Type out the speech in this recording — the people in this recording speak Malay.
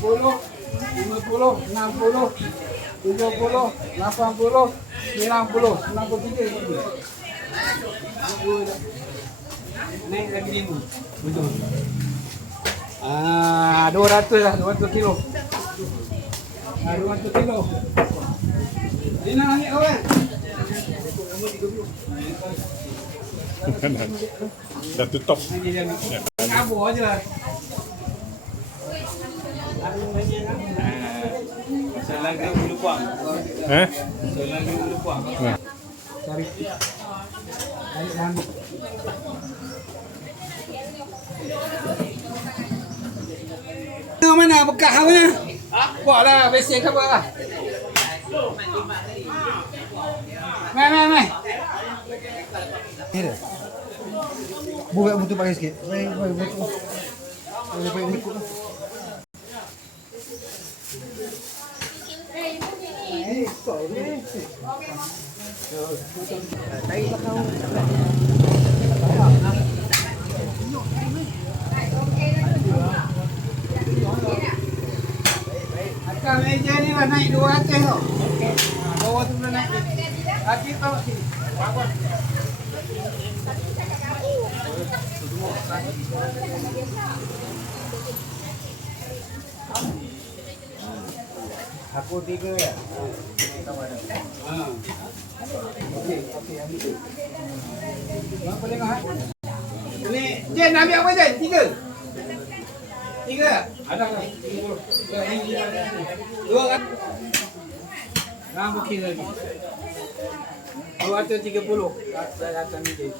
40, 50, 60, 70, 80, 90, 93. Naik lagi 5. Betul. 200 lah, 200 kilo. 200 kilo. Ini nak naik awal. Dah tutup. Ngabur aje lah. Soalan ke bulu puang. Soalan ke bulu puang. Cari rambut. Mana bekas mana? Bawa lah, besen ke apa lah? Mai. Ni dia. Buat butuh pakai sikit. Baik, butuh. Boleh ikut lah. Akak meja ni lah naik 200 tau. Bawah tu dah naik. Akhir tahu sini. Aku 3 ya. Okey, ambil tu. Berapa tengok Ni, Jen ambil apa Jen? 3? 3? Ada kan? 2 kan? Rambut kira lagi. 230. Saya akan ni dia.